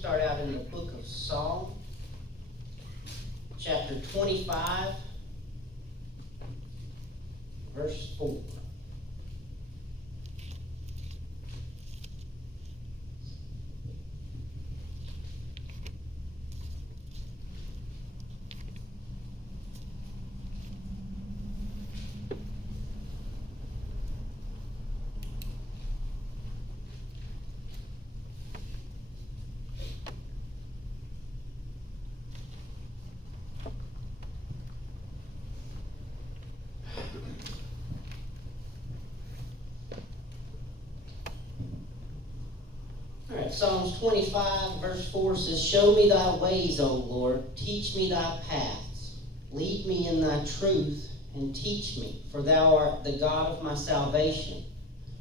start out in the book of Psalm, chapter 25, verse 4. Alright, Psalms 25, verse 4 says, "Show me thy ways, O Lord, teach me thy paths. Lead me in thy truth, and teach me, for thou art the God of my salvation.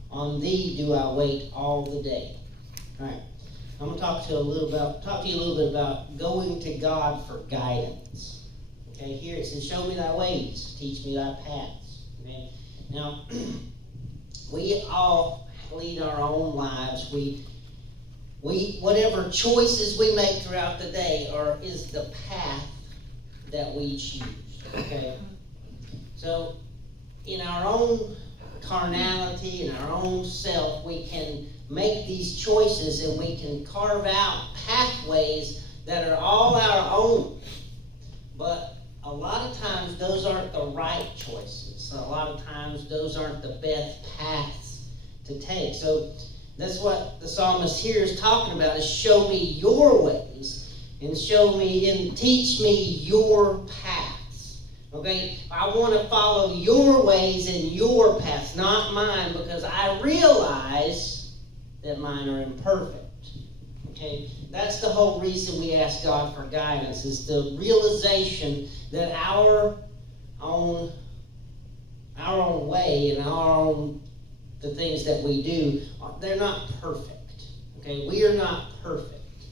On thee do I wait all the day." Alright, I'm going to talk to you a little bit about going to God for guidance. Okay, here it says, "Show me thy ways, teach me thy paths." Okay, now, we all lead our own lives. We whatever choices we make throughout the day is the path that we choose. Okay? So in our own carnality, in our own self, we can make these choices and we can carve out pathways that are all our own. But a lot of times those aren't the right choices. A lot of times those aren't the best paths to take. So that's what the psalmist here is talking about, is show me your ways and teach me your paths. Okay? I want to follow your ways and your paths, not mine, because I realize that mine are imperfect. Okay? That's the whole reason we ask God for guidance, is the realization that our own way and the things that we do, they're not perfect. Okay, we are not perfect,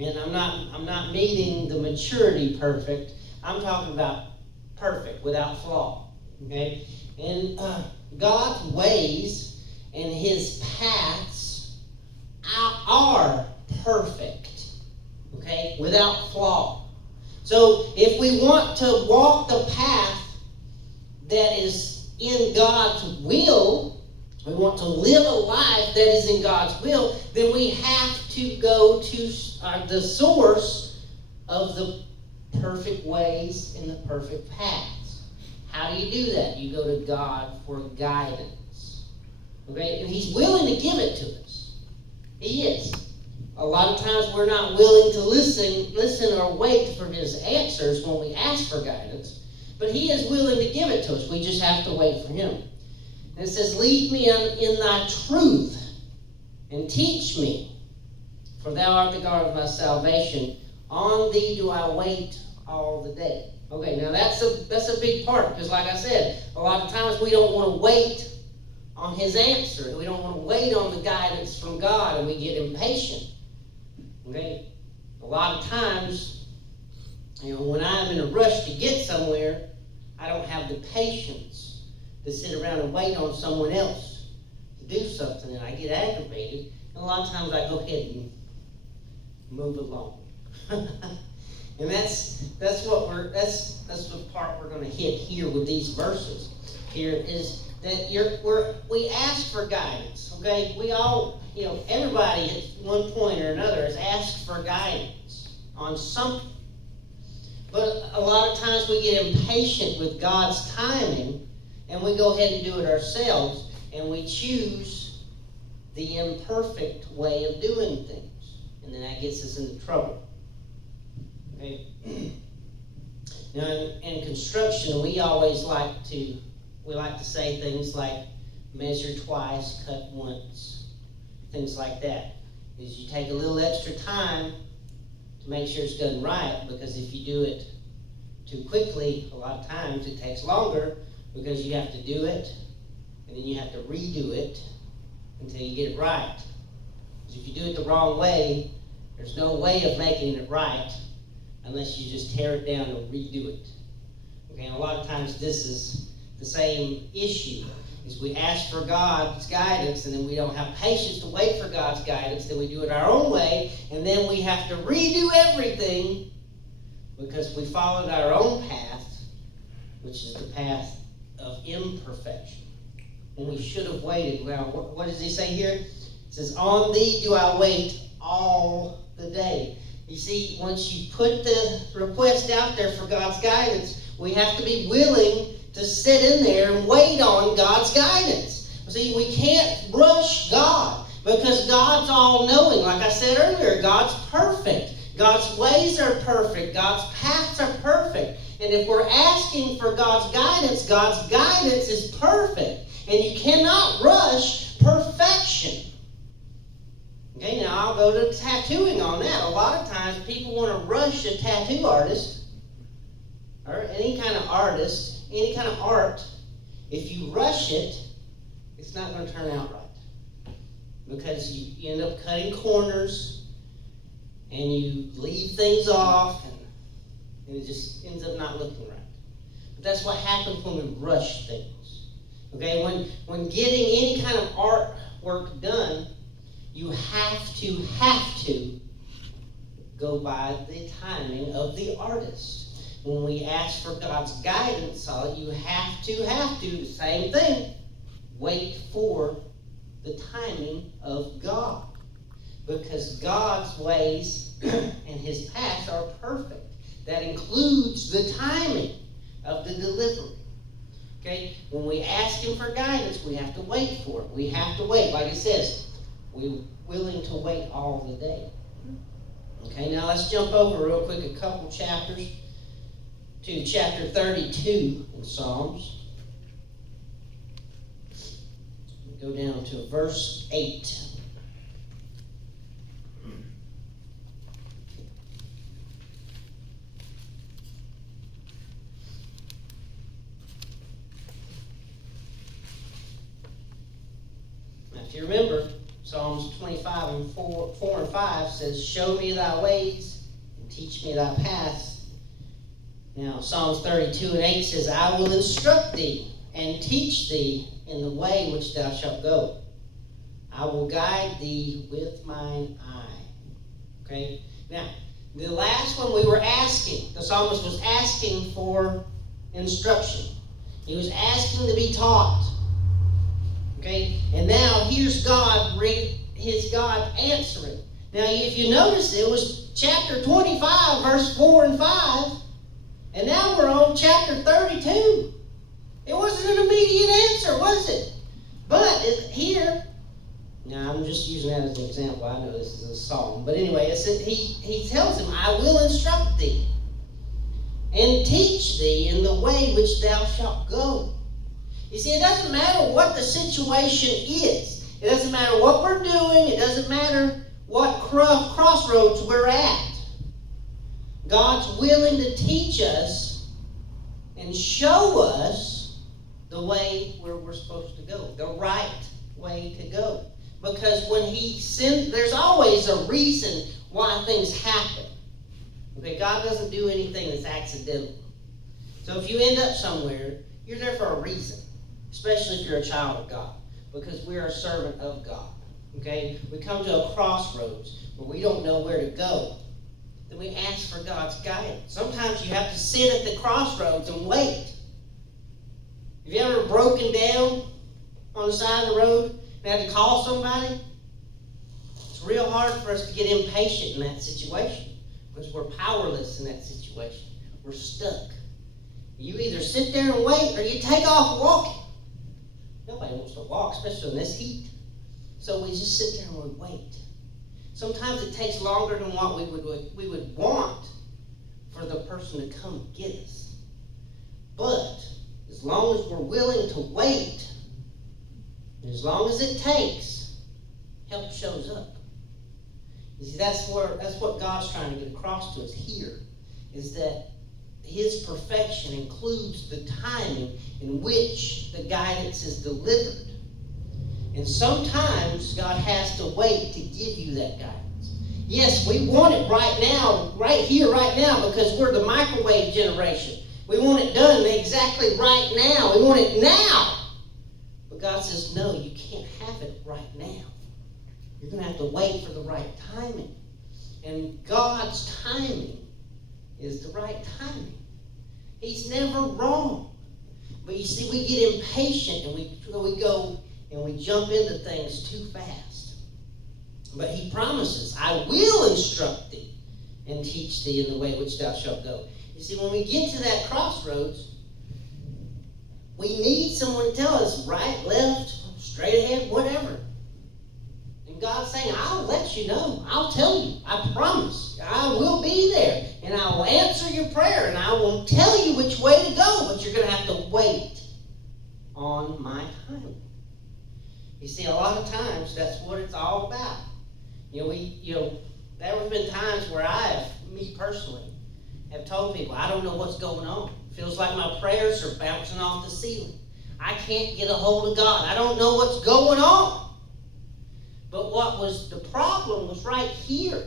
and I'm not meaning the maturity perfect. I'm talking about perfect, without flaw. Okay, and God's ways and His paths are perfect. Okay, without flaw. So if we want to walk the path that is in God's will, we want to live a life that is in God's will, then we have to go to the source of the perfect ways and the perfect paths. How do you do that? You go to God for guidance. Okay? And He's willing to give it to us. He is. A lot of times we're not willing to listen or wait for His answers when we ask for guidance, but He is willing to give it to us. We just have to wait for Him. And it says, "Lead me in thy truth, and teach me, for thou art the God of my salvation. On thee do I wait all the day." Okay, now that's a big part, because like I said, a lot of times we don't want to wait on His answer. We don't want to wait on the guidance from God, and we get impatient. Okay? A lot of times, when I'm in a rush to get somewhere, I don't have the patience to sit around and wait on someone else to do something, and I get aggravated. And a lot of times I go ahead and move along. And that's the part we're going to hit here with these verses. Here is that we ask for guidance. Okay, we all, everybody at one point or another has asked for guidance on something. But a lot of times we get impatient with God's timing, and we go ahead and do it ourselves, and we choose the imperfect way of doing things. And then that gets us into trouble. Okay? Now, in construction, we always like to say things like measure twice, cut once, things like that. Is you take a little extra time to make sure it's done right, because if you do it too quickly, a lot of times it takes longer, because you have to do it, and then you have to redo it until you get it right. Because if you do it the wrong way, there's no way of making it right unless you just tear it down and redo it. Okay, and a lot of times this is the same issue. is we ask for God's guidance, and then we don't have patience to wait for God's guidance. Then we do it our own way, and then we have to redo everything because we followed our own path, which is the path of imperfection. And we should have waited. Now, what does he say here? It says, on thee do I wait all the day. You see, once you put the request out there for God's guidance, we have to be willing to sit in there and wait on God's guidance. See, we can't rush God because God's all-knowing. Like I said earlier, God's perfect. God's ways are perfect. God's paths are perfect. And if we're asking for God's guidance is perfect. And you cannot rush perfection. Okay, now I'll go to tattooing on that. A lot of times people want to rush a tattoo artist or any kind of artist, any kind of art. If you rush it, it's not going to turn out right. Because you end up cutting corners and you leave things off and it just ends up not looking right. But that's what happens when we rush things. Okay, when getting any kind of artwork done, you have to go by the timing of the artist. When we ask for God's guidance on it, you have to, the same thing, wait for the timing of God. Because God's ways and his paths are perfect. That includes the timing of the delivery. Okay? When we ask him for guidance, we have to wait for it. We have to wait. Like it says, we're willing to wait all the day. Okay, now let's jump over real quick a couple chapters to chapter 32 in Psalms. Go down to verse 8. If you remember, Psalms 25 and 4 and 5 says, show me thy ways and teach me thy paths. Now, Psalms 32 and 8 says, I will instruct thee and teach thee in the way which thou shalt go. I will guide thee with mine eye. Okay? Now, the last one we were asking, the psalmist was asking for instruction. He was asking to be taught. Okay, and now here's God answering. Now, if you notice, it was chapter 25, verse 4 and 5, and now we're on chapter 32. It wasn't an immediate answer, was it? But here, now I'm just using that as an example. I know this is a psalm, but anyway, he tells him, I will instruct thee and teach thee in the way which thou shalt go. You see, it doesn't matter what the situation is. It doesn't matter what we're doing. It doesn't matter what crossroads we're at. God's willing to teach us and show us the way where we're supposed to go, the right way to go. Because when he sends, there's always a reason why things happen. Okay, God doesn't do anything that's accidental. So if you end up somewhere, you're there for a reason. Especially if you're a child of God, because we're a servant of God. Okay? We come to a crossroads where we don't know where to go. Then we ask for God's guidance. Sometimes you have to sit at the crossroads and wait. Have you ever broken down on the side of the road and had to call somebody? It's real hard for us to get impatient in that situation because we're powerless in that situation. We're stuck. You either sit there and wait or you take off walking. Nobody wants to walk, especially in this heat. So we just sit there and we wait. Sometimes it takes longer than what we would want for the person to come get us. But as long as we're willing to wait, and as long as it takes, help shows up. You see, that's what God's trying to get across to us here, is that his perfection includes the timing in which the guidance is delivered. And sometimes God has to wait to give you that guidance. Yes, we want it right now, right here, right now, because we're the microwave generation. We want it done exactly right now. We want it now. God says, no, you can't have it right now. You're going to have to wait for the right timing. And God's timing is the right timing. He's never wrong. But you see, we get impatient and we go and we jump into things too fast. But he promises, I will instruct thee and teach thee in the way which thou shalt go. You see, when we get to that crossroads, we need someone to tell us right, left, straight ahead, whatever. And God's saying, I'll let you know. I'll tell you. I promise. I will be there. And I will answer your prayer. And I will tell you which way to go. But you're going to have to wait on my time. You see, a lot of times, that's what it's all about. There have been times where me personally, have told people, I don't know what's going on. It feels like my prayers are bouncing off the ceiling. I can't get a hold of God. I don't know what's going on. But what was the problem was right here.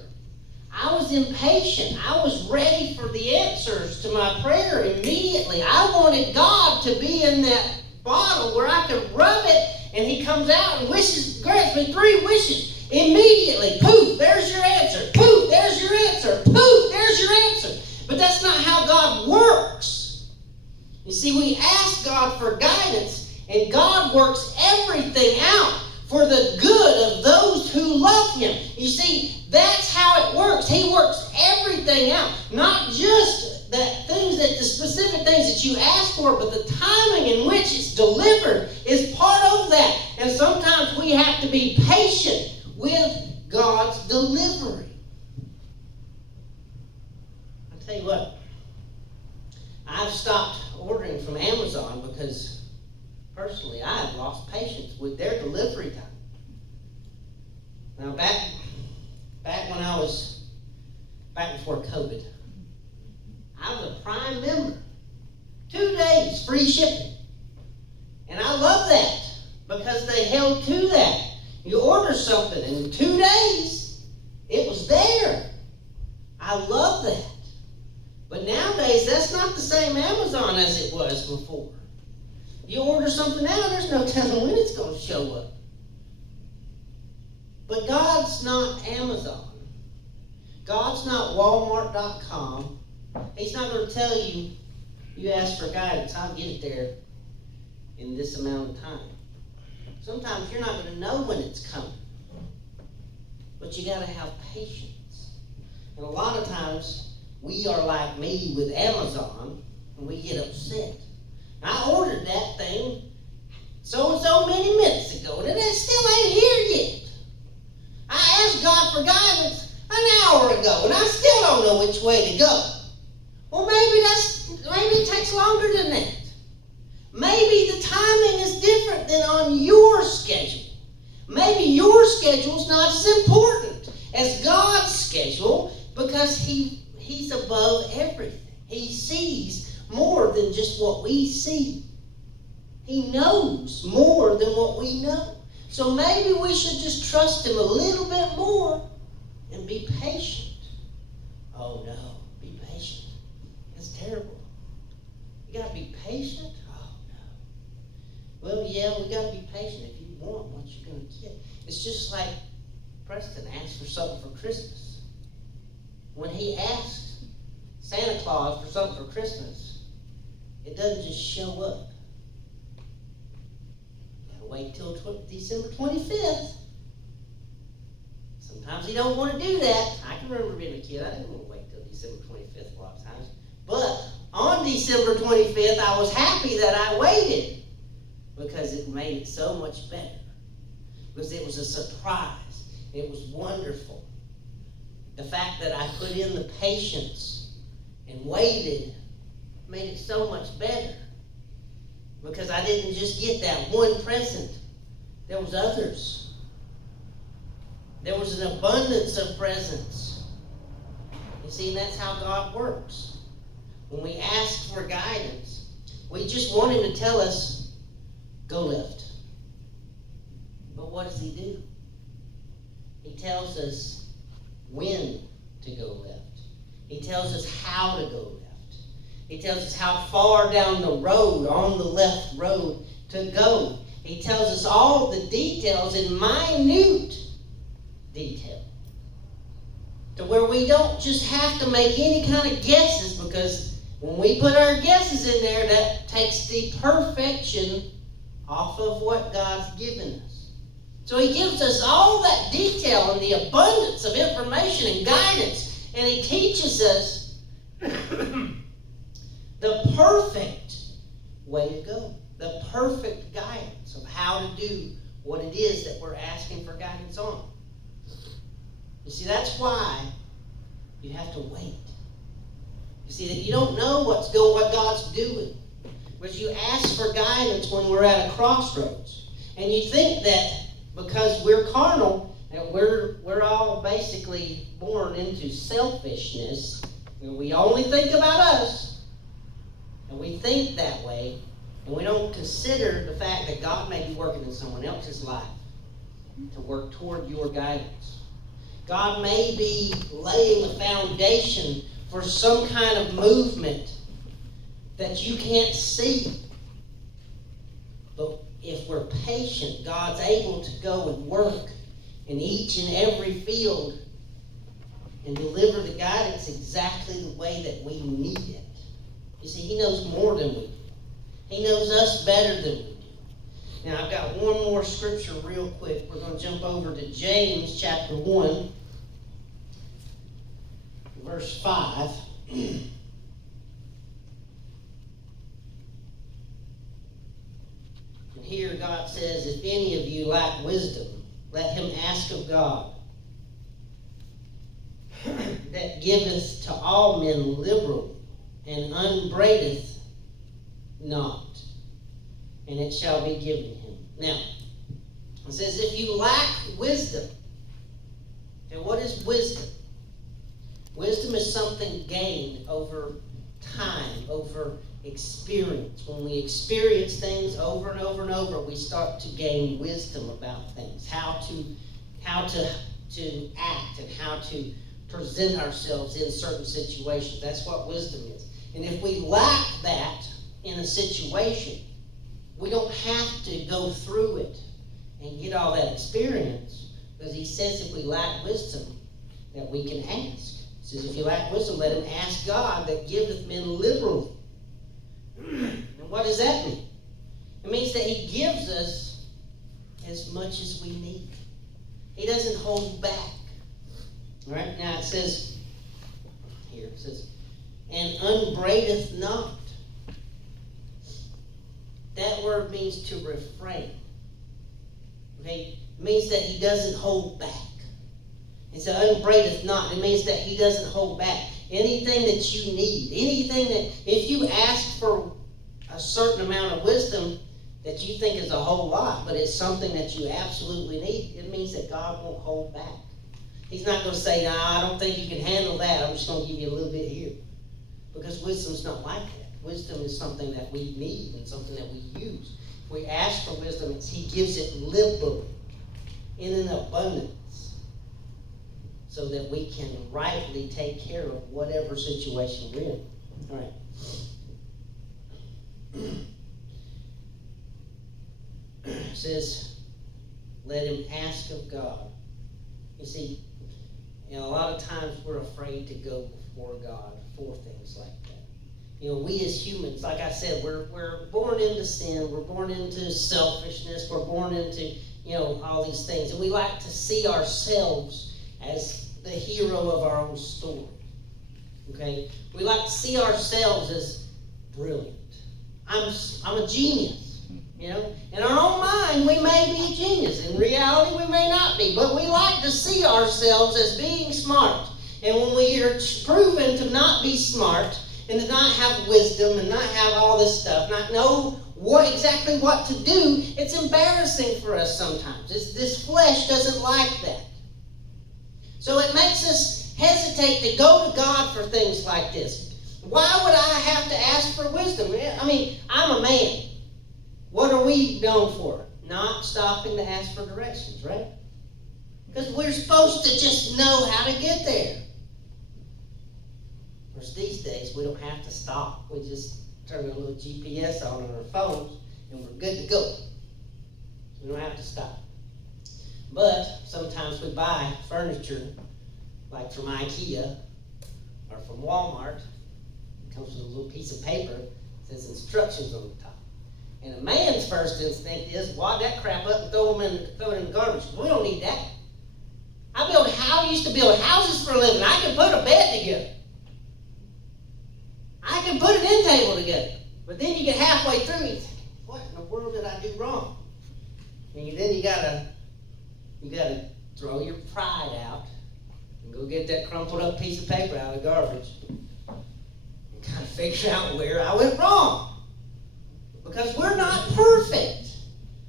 I was impatient. I was ready for the answers to my prayer immediately. I wanted God to be in that bottle where I could rub it and he comes out and grants me 3 wishes. Immediately, poof, there's your answer. Poof, there's your answer. Poof, there's your answer. But that's not how God works. You see, we ask God for guidance, and God works everything out for the good of those who love him. You see, that's how it works. He works everything out. Not just the specific things that you ask for, but the timing in which it's delivered is part of that. And sometimes we have to be patient with God's delivery. I'll tell you what, I've stopped ordering from Amazon because personally I have lost patience with their delivery time. Now back before COVID, I was a Prime member. 2 days free shipping. And I love that because they held to that. You order something in 2 days, it was there. I love that. But nowadays, that's not the same Amazon as it was before. You order something now, there's no telling when it's going to show up. But God's not Amazon. God's not Walmart.com. He's not going to tell you, you ask for guidance, I'll get it there in this amount of time. Sometimes you're not going to know when it's coming. But you got to have patience. And a lot of times, we are like me with Amazon, and we get upset. I ordered that thing so many minutes ago, and it still ain't here yet. I asked God for guidance an hour ago, and I still don't know which way to go. Well, maybe it takes longer than that. Maybe the timing is different than on your schedule. Maybe your schedule's not as important as God's schedule because He's above everything. He sees more than just what we see. He knows more than what we know. So maybe we should just trust Him a little bit more and be patient. Oh no, be patient. That's terrible. You got to be patient? Oh no. Well, yeah, we got to be patient. If you want what you're going to get. It's just like Preston asked for something for Christmas. When he asked Santa Claus for something for Christmas, it doesn't just show up. You gotta wait till December 25th. Sometimes you don't want to do that. I can remember being a kid. I didn't want to wait till December 25th a lot of times. But on December 25th, I was happy that I waited because it made it so much better. Because it was a surprise. It was wonderful. The fact that I put in the patience and waited made it so much better. Because I didn't just get that one present. There was others. There was an abundance of presents. You see, and that's how God works. When we ask for guidance, we just want Him to tell us, go left. But what does He do? He tells us when to go left. He tells us how to go left. He tells us how far down the road, on the left road, to go. He tells us all the details in minute detail. To where we don't just have to make any kind of guesses, because when we put our guesses in there, that takes the perfection off of what God's given us. So He gives us all that detail and the abundance of information and guidance, and He teaches us the perfect way to go, the perfect guidance of how to do what it is that we're asking for guidance on. You see, that's why you have to wait. You see, that you don't know what God's doing. But you ask for guidance when we're at a crossroads. And you think that because we're carnal, that we're all basically born into selfishness, and we only think about us, and we think that way, and we don't consider the fact that God may be working in someone else's life to work toward your guidance. God may be laying a foundation for some kind of movement that you can't see. But if we're patient, God's able to go and work in each and every field and deliver the guidance exactly the way that we need it. You see, He knows more than we do. He knows us better than we do. Now, I've got one more scripture real quick. We're going to jump over to James chapter 1, verse 5. And here God says, if any of you lack wisdom, let him ask of God, that giveth to all men liberally, and upbraideth not, and it shall be given him. Now, it says, if you lack wisdom, and what is wisdom? Wisdom is something gained over time, over experience. When we experience things over and over and over, we start to gain wisdom about things, how to act and how to present ourselves in certain situations. That's what wisdom is. And if we lack that in a situation, we don't have to go through it and get all that experience, because He says if we lack wisdom, that we can ask. He says, if you lack wisdom, let him ask God that giveth men liberally. And what does that mean? It means that He gives us as much as we need. He doesn't hold back. All right? Now it says, here, it says, and upbraideth not. That word means to refrain. Okay? It means that He doesn't hold back. It says, upbraideth not. It means that He doesn't hold back. Anything that you need, anything that, if you ask for a certain amount of wisdom that you think is a whole lot, but it's something that you absolutely need, it means that God won't hold back. He's not going to say, I don't think you can handle that. I'm just going to give you a little bit here. Because wisdom's not like that. Wisdom is something that we need and something that we use. If we ask for wisdom, He gives it liberally, in an abundance, so that we can rightly take care of whatever situation we're in. All right. It says, let him ask of God. You see, a lot of times we're afraid to go before God for things like that. We as humans, like I said, we're born into sin, we're born into selfishness, we're born into, all these things. And we like to see ourselves as the hero of our own story. Okay? We like to see ourselves as brilliant. I'm a genius. In our own mind, we may be a genius. In reality, we may not be. But we like to see ourselves as being smart. And when we are proven to not be smart, and to not have wisdom, and not have all this stuff, not know exactly what to do, it's embarrassing for us sometimes. This flesh doesn't like that. So it makes us hesitate to go to God for things like this. Why would I have to ask for wisdom? I mean, I'm a man. What are we known for? Not stopping to ask for directions, right? Because we're supposed to just know how to get there. Whereas these days, we don't have to stop. We just turn a little GPS on our phones, and we're good to go. We don't have to stop. But sometimes we buy furniture, like from IKEA or from Walmart. It comes with a little piece of paper that says instructions on the top. And a man's first instinct is wad that crap up and throw it in the garbage. We don't need that. I used to build houses for a living. I can put a bed together. I can put an end table together. But then you get halfway through and you think, what in the world did I do wrong? And then you gotta throw your pride out and go get that crumpled up piece of paper out of the garbage and kind of figure out where I went wrong. Because we're not perfect.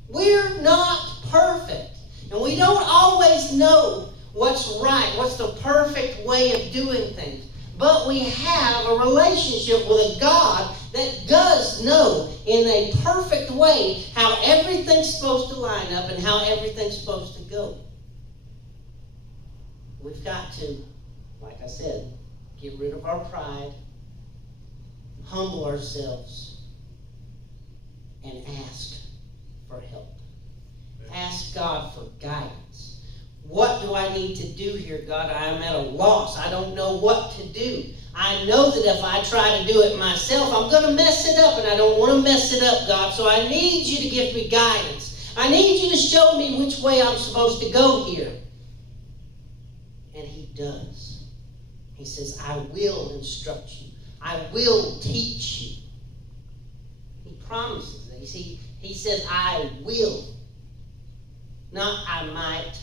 We're not perfect. And we don't always know what's right, what's the perfect way of doing things. But we have a relationship with a God that does know in a perfect way how everything's supposed to line up and how everything's supposed to go. We've got to, like I said, get rid of our pride, humble ourselves, and ask for help. Ask God for guidance. What do I need to do here, God? I am at a loss. I don't know what to do. I know that if I try to do it myself, I'm going to mess it up, and I don't want to mess it up, God. So I need you to give me guidance. I need you to show me which way I'm supposed to go here. And he does. He says, I will instruct you. I will teach you. He promises that. You see, he says, I will. Not I might.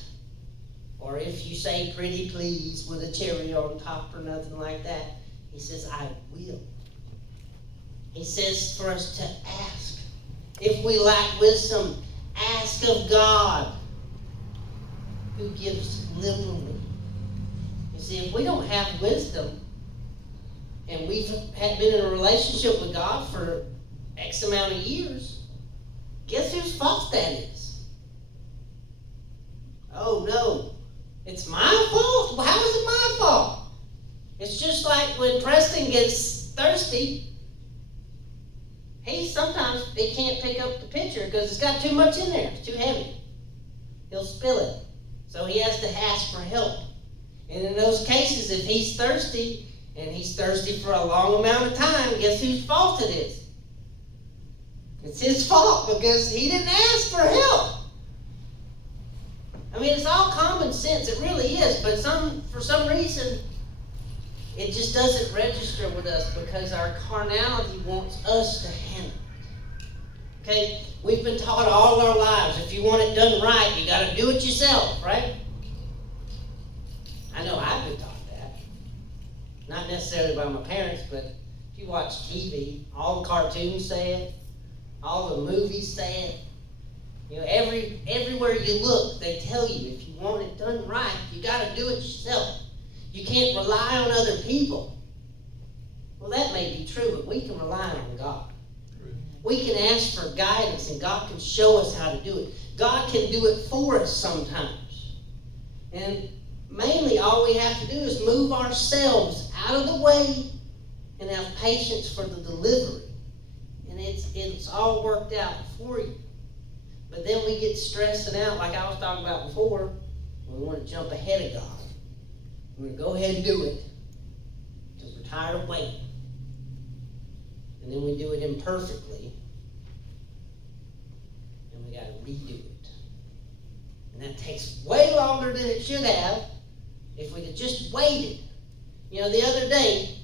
Or if you say pretty please with a cherry on top or nothing like that. He says, I will. He says for us to ask. If we lack wisdom, ask of God, who gives liberally. You see, if we don't have wisdom, and we've been in a relationship with God for X amount of years, guess whose fault that is? Oh, no. It's my fault? How is it my fault? It's just like when Preston gets thirsty. He can't pick up the pitcher because it's got too much in there. It's too heavy. He'll spill it. So he has to ask for help. And in those cases, if he's thirsty, and he's thirsty for a long amount of time, guess whose fault it is? It's his fault because he didn't ask for help. I mean, it's all common sense. It really is. But for some reason, it just doesn't register with us because our carnality wants us to handle it. Okay? We've been taught all our lives, if you want it done right, you got to do it yourself, right? I know I've been taught that. Not necessarily by my parents, but if you watch TV, all the cartoons say it. All the movies say it. You know, everywhere you look, they tell you if you want it done right, you got to do it yourself. You can't rely on other people. Well, that may be true, but we can rely on God. We can ask for guidance, and God can show us how to do it. God can do it for us sometimes. And mainly, all we have to do is move ourselves out of the way and have patience for the delivery. And it's all worked out for you. But then we get stressing out, like I was talking about before. We want to jump ahead of God. We want to go ahead and do it because we're tired of waiting. And then we do it imperfectly. And we got to redo it. And that takes way longer than it should have if we'd have just waited. You know, the other day,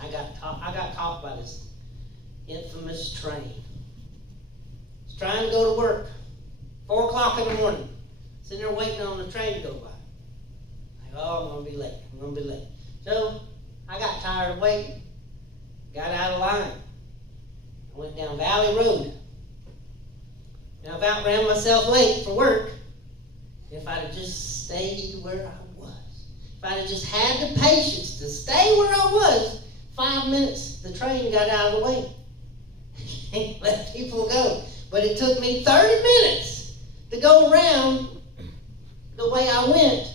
I got caught by this infamous train. Trying to go to work, 4 o'clock in the morning, sitting there waiting on the train to go by. Like, oh, I'm going to be late. So I got tired of waiting, got out of line. I went down Valley Road. And I about ran myself late for work if I'd have just stayed where I was. If I'd have just had the patience to stay where I was, 5 minutes, the train got out of the way. Can't let people go. But it took me 30 minutes to go around the way I went.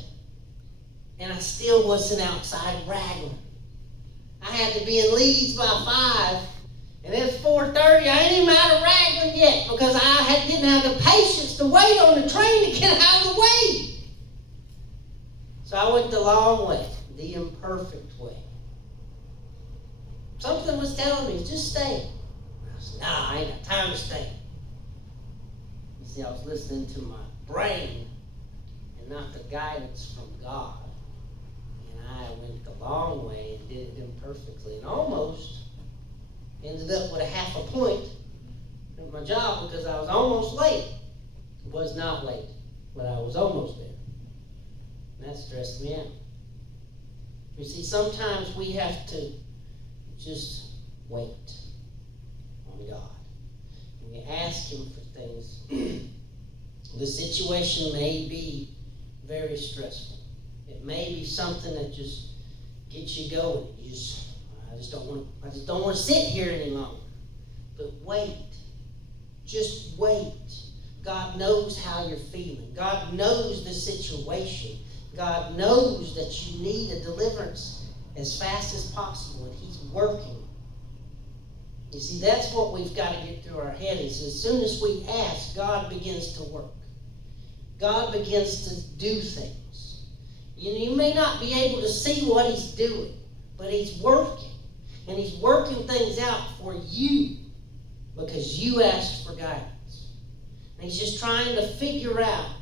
And I still wasn't outside Raglan. I had to be in Leeds by 5 And it's 4:30, I ain't even out of Raglan yet because didn't have the patience to wait on the train to get out of the way. So I went the long way, the imperfect way. Something was telling me, just stay. I said, nah, I ain't got time to stay. You see, I was listening to my brain and not the guidance from God. And I went the long way and did it imperfectly and almost ended up with a half a point at my job because I was almost late. I was not late, but I was almost there. And that stressed me out. You see, sometimes we have to just wait on God. When you ask Him for things, the situation may be very stressful. It may be something that just gets you going. I just don't want to sit here any longer. But wait. Just wait. God knows how you're feeling. God knows the situation. God knows that you need a deliverance as fast as possible, and He's working. You see, that's what we've got to get through our head is as soon as we ask, God begins to work. God begins to do things. You may not be able to see what He's doing, but He's working. And He's working things out for you because you asked for guidance. And He's just trying to figure out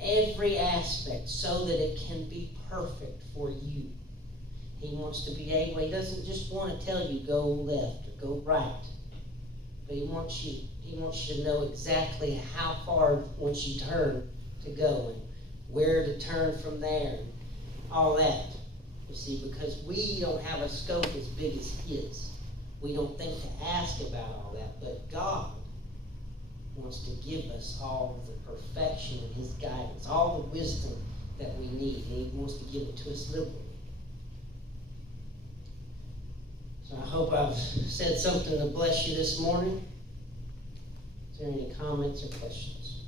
every aspect so that it can be perfect for you. He wants to be able, He doesn't just want to tell you go left or go right. But He wants you to know exactly how far once you turn to go and where to turn from there and all that. You see, because we don't have a scope as big as His. We don't think to ask about all that, but God wants to give us all the perfection and His guidance, all the wisdom that we need, and He wants to give it to us liberally. So I hope I've said something to bless you this morning. Is there any comments or questions?